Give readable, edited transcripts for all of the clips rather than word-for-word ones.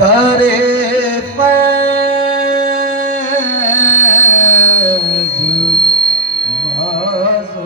दरे फैज़ बाज़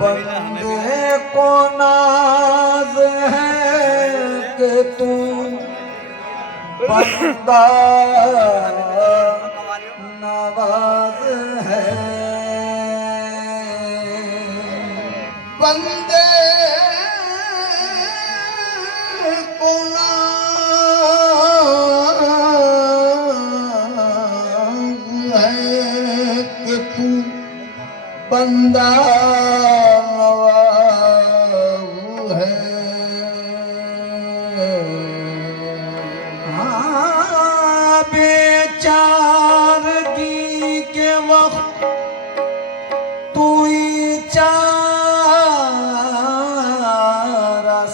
बंदे को नाज है कि तू बंदा नवाज है। बंदे को नाज है कि तू बंदा बेचारगी के वक्त तू ही चारा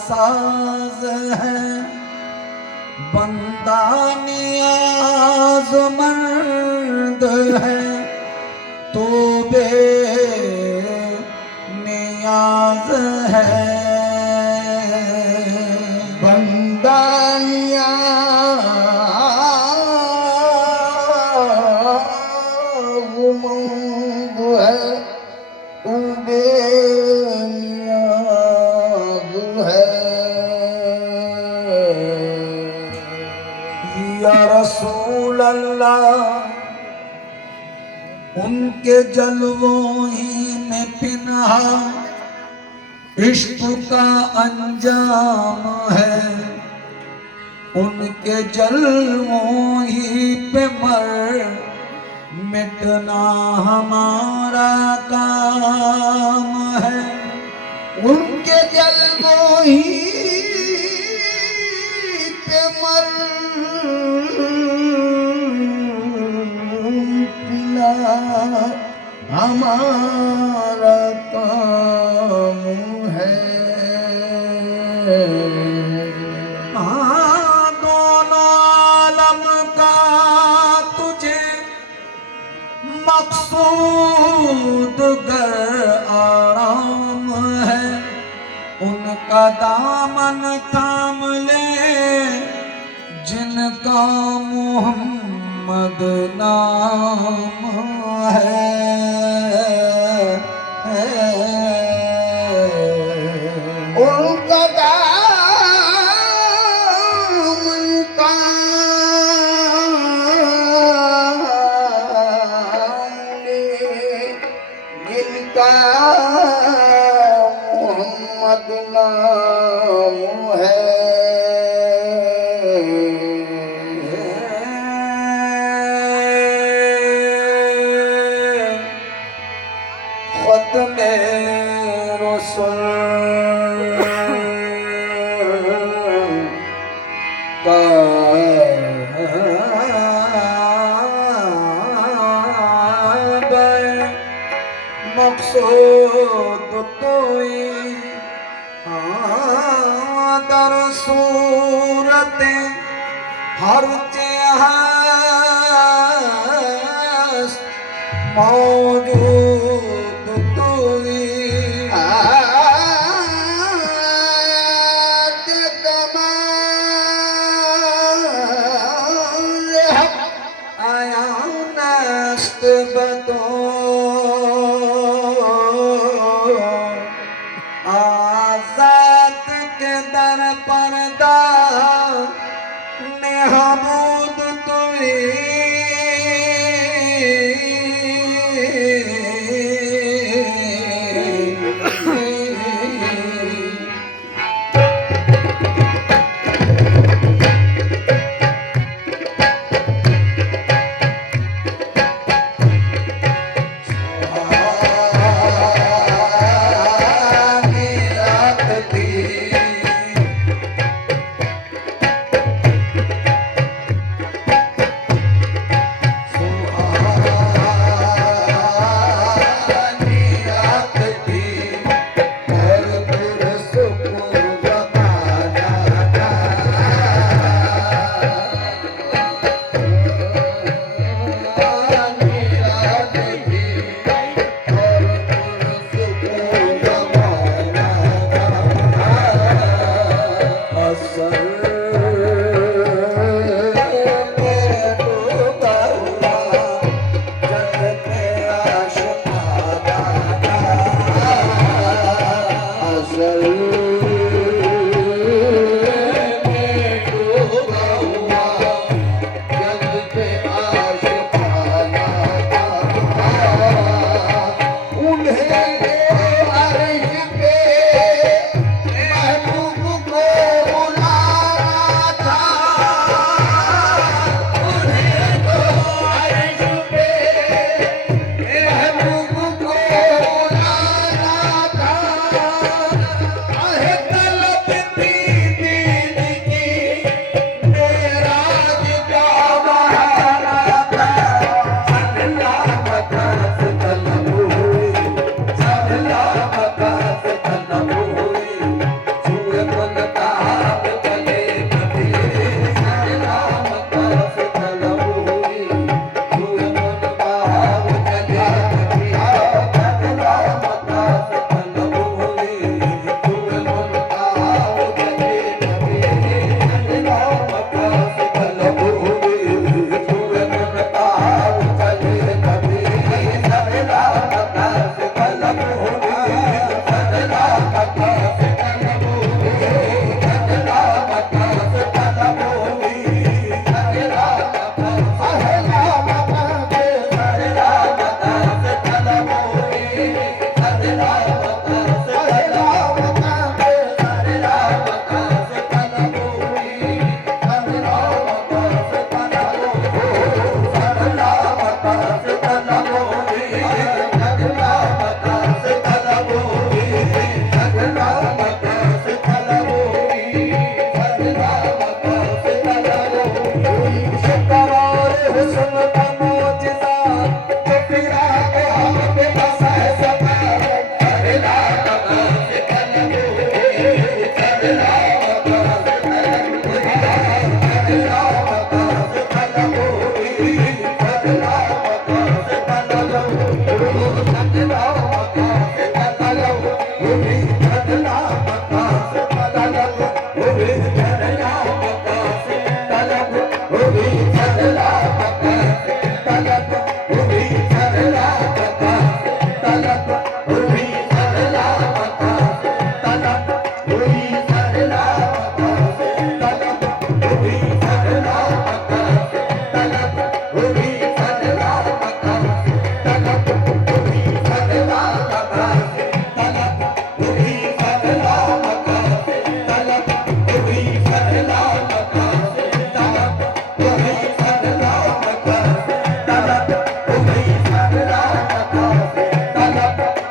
साज है। बंदा नियाज़मंद है तो बेनियाज है। बंदा नियाज़मंद है तो बेनियाज है। या रसूल अल्लाह उनके जलवों ही में पिन्हा इश्क का अंजाम है। उनके जलवों ही पे मर मिटना हमारा काम है। उनके जलवों ही पे मर हमारा काम है। हाँ दोनों आलम का तुझे मकसूद गर आराम है। उनका दामन थाम ले जिनका मोहम्मद नाम है। उनका दामन थाम ले जिनका मोहम्मद नाम है। ख़त्मे रसूल का मकसूद तोई दर सूरते हर हस्त मौजूद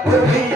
कोई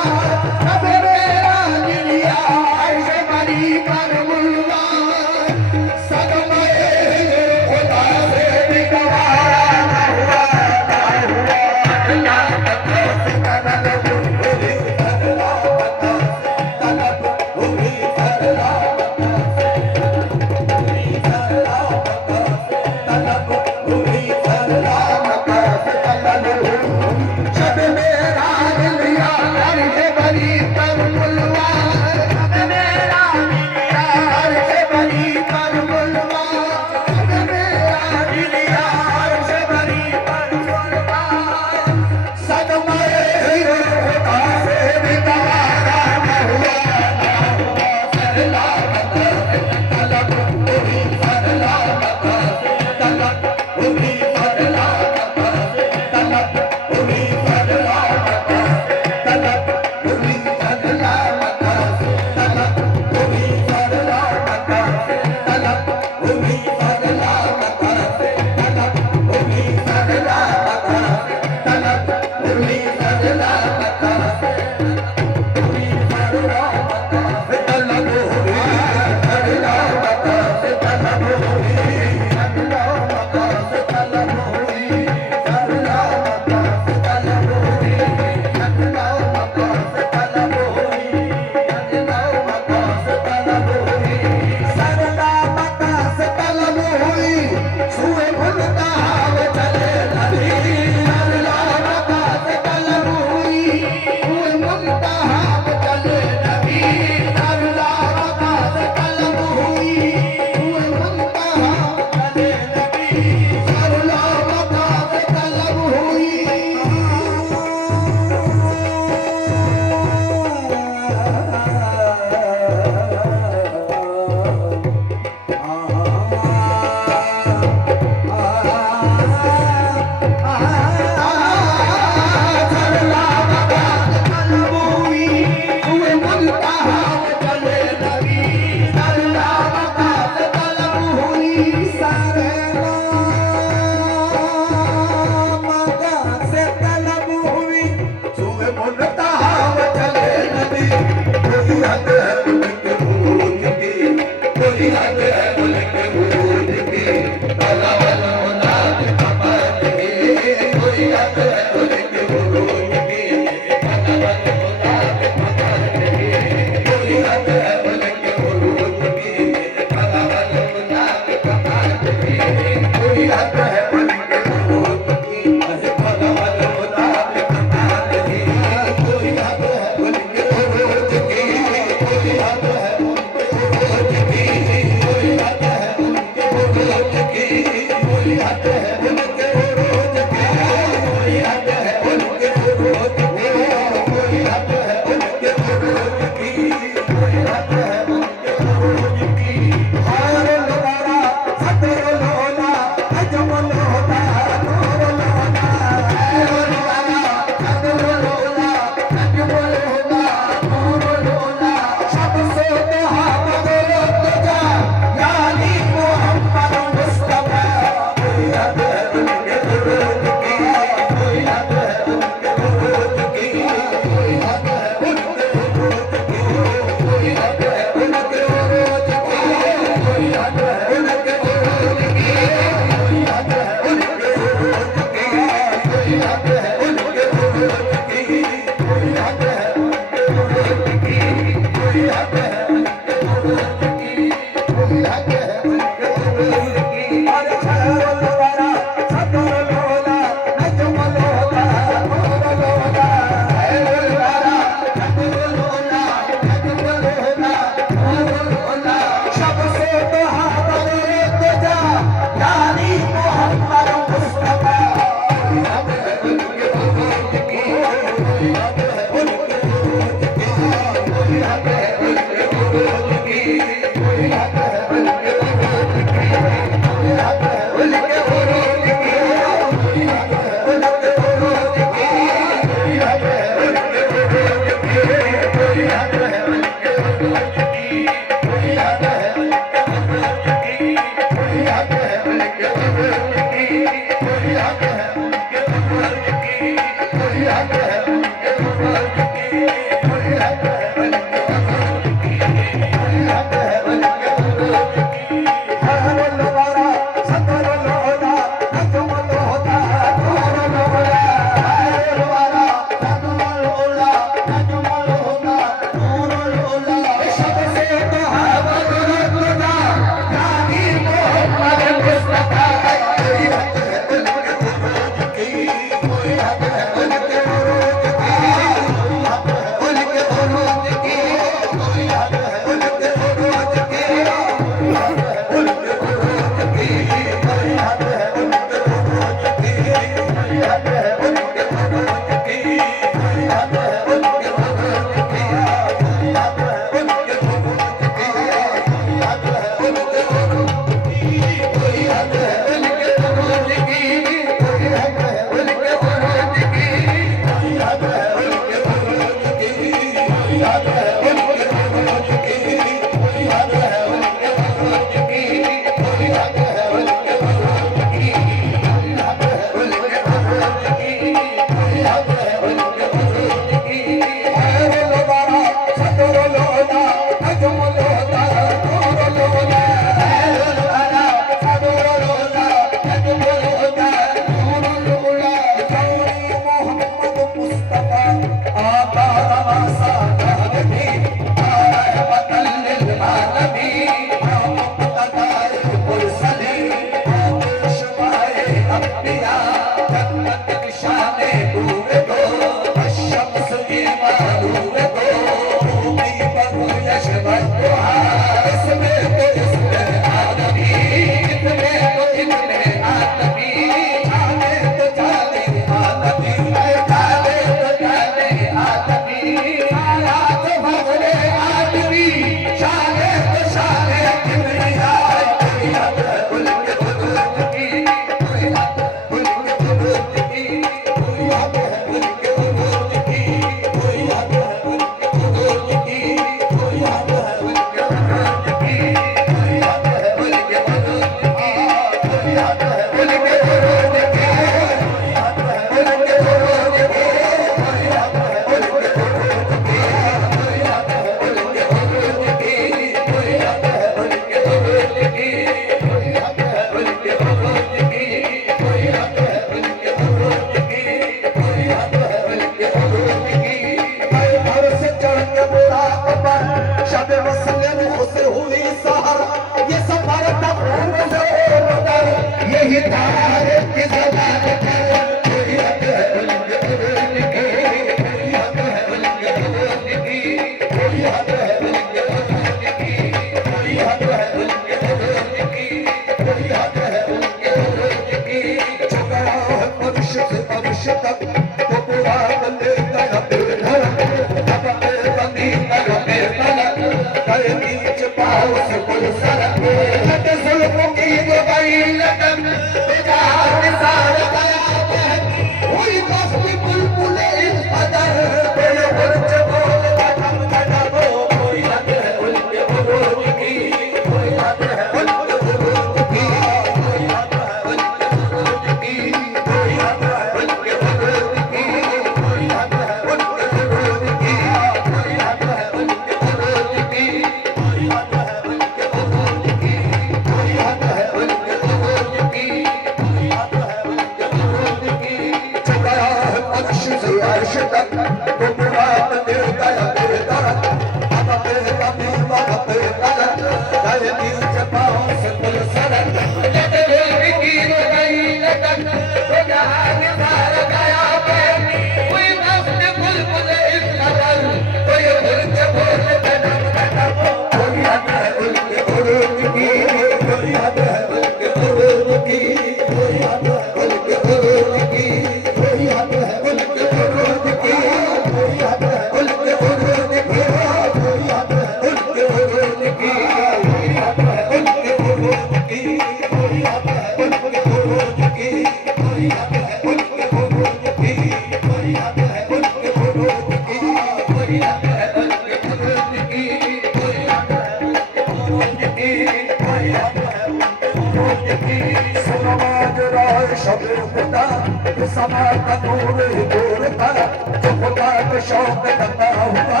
शौक लगा हुआ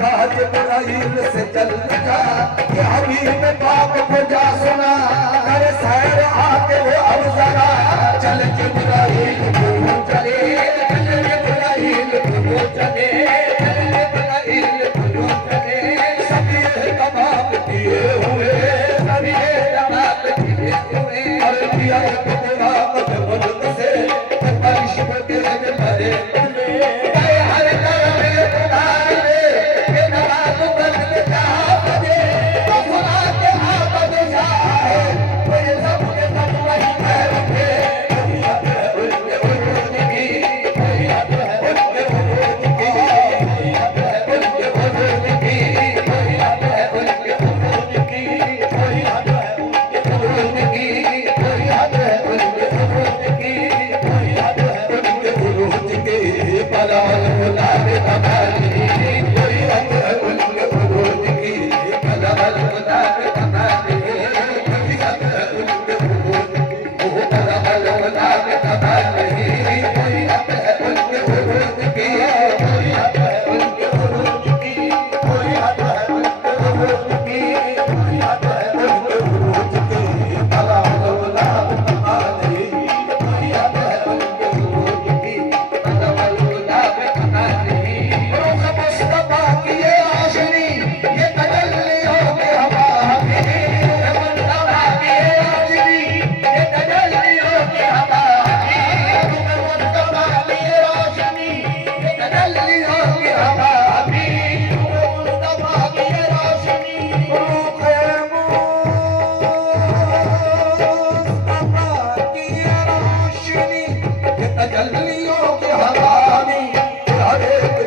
राज इब्राहिम से चल लगा हबीब पाक को जा सुना अरे सैर आके वो अब जरा चल जिब्राइल को चले चल जिब्राइल को चले चल जिब्राइल को चले सभी तमाम किए हुए सभी तमाम किए हुए अरे पिया तेरा कदम से बारिश के मरे Oh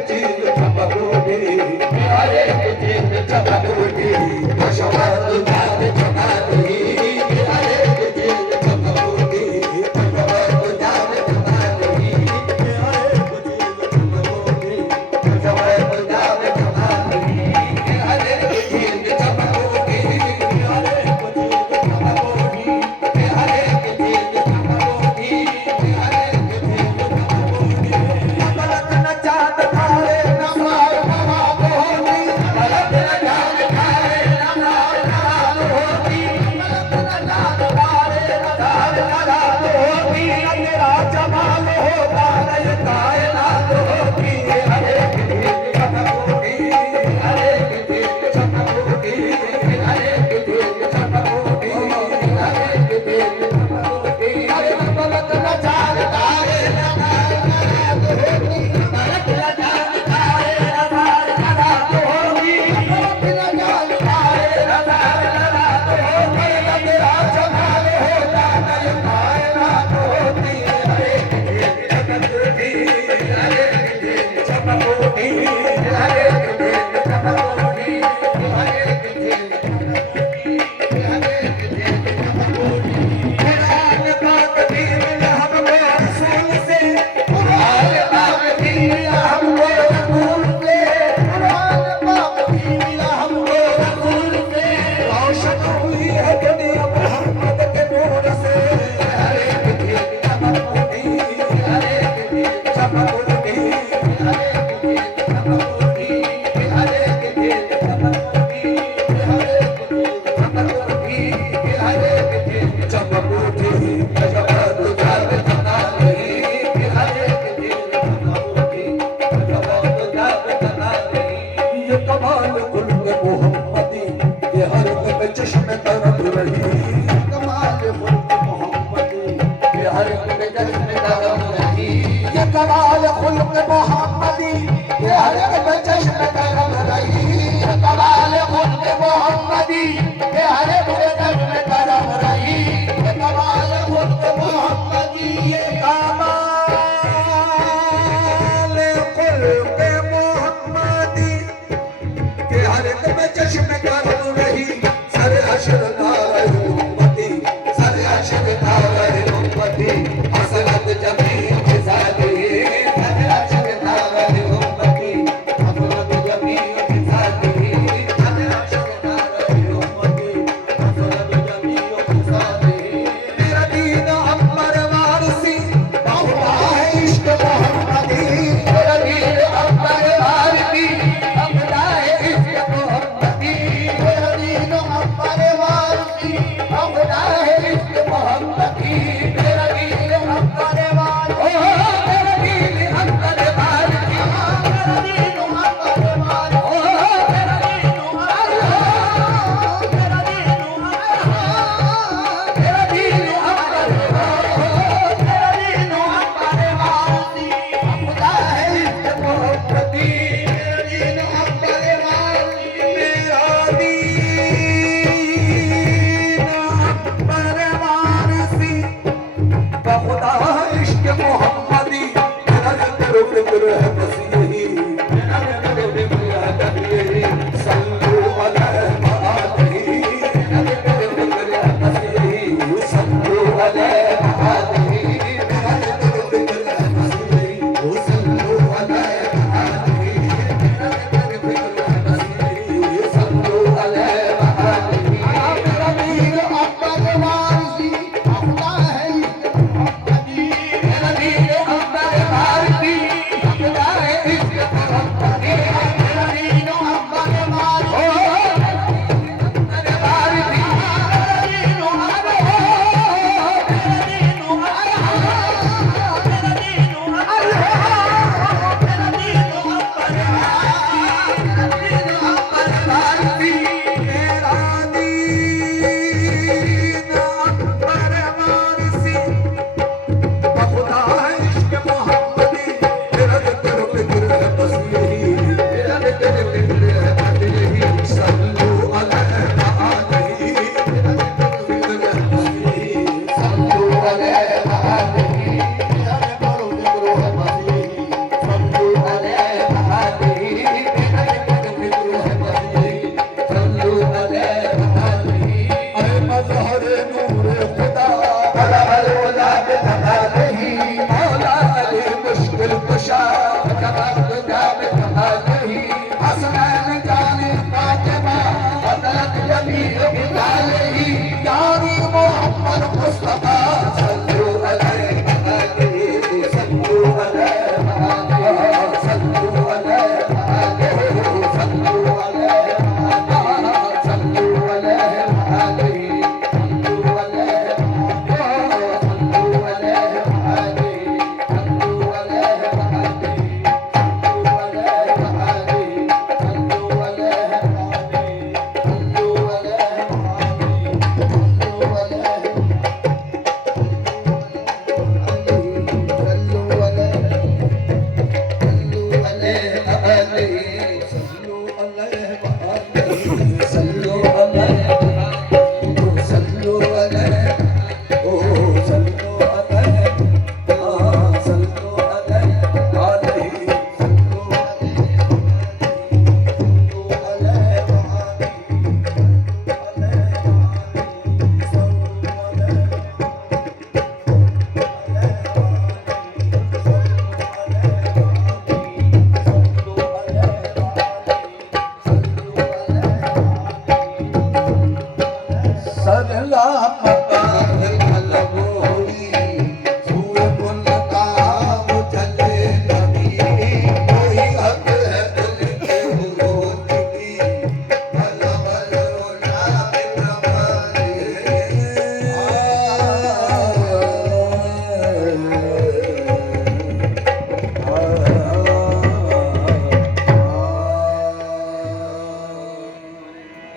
चीज चमकोगी हर एक चीज चमकोगी भगवान जात चमकोगी हर एक चीज चमकोगी भगवान जात चमकोगी हर एक चीज चमकोगी भगवान जात चमकोगी हर एक चीज चमकोगी हर एक चीज चमकोगी हर एक चीज चमकोगी हर एक चीज चमकोगी पलक न चाँद तारे न मार नवाब होगी पलक न चाँद तारे न मार नवाब होगी पलक न चाँद तारे न मार नवाब होगी तेरा जमाल होगा नए कायनात होगी हर एक चीज चमकोगी हर एक चीज चमकोगी हर एक चीज चमकोगी हर एक चीज चमकोगी अरे पलक न चाँद तारे न मार नवाब होगी पलक न चाँद तारे न मार नवाब होगी पलक न चाँद तारे न मार नवाब होगी तेरा जमाल होगा नए कायनात होगी हर एक चीज चमकोगी हर एक चीज चमकोगी हर एक चीज चमकोगी हर एक चीज चमकोगी हर एक चीज चमकोगी कुरान पाक दीन हमको रसूल से कुरान पाक दीन हमको रसूल से कुरान पाक दीन हमको रसूल से रोशन हुई है दुनिया मोहम्मद के नूर से हर एक चीज चमकोगी हर एक चीज चमकोगी हर एक चीज चमकोगी हर एक चीज चमकोगी हर एक चीज चमकोगी हर एक चीज चमकोगी भगवान जात चमकोगी हर एक चीज चमकोगी भगवान जात चमकोगी ये कमाल खुल्क मोहम्मदी ये हर एक चश्मे तरफ रही कमाल खुल्क मोहम्मदी ये हर एक चश्मे तरफ रही ये कमाल खुल्क मोहम्मदी ये हर एक चश्मे तरफ रही ये कमाल खुल्क मोहम्मदी ये हर एक चश्मे तरफ रही ये कमाल खुल्क मोहम्मदी ये कमाल खुल्क मोहम्मदी के हर एक में चश्मे करम रही सर अशर तारे उम्मती सर अशर तारे उम्मती हसरत जमी फिसादी सर अशर तारे उम्मती हसरत जमी फिसादी सर अशर तारे उम्मती हसरत जमी फिसादी मेरा दीन अमर वारसी बहुता है इश्क मोहम्मदी मेरा दीन अमर वारसी बहुता है इश्क मोहम्मदी मेरा दीन अमर वारसी नहीं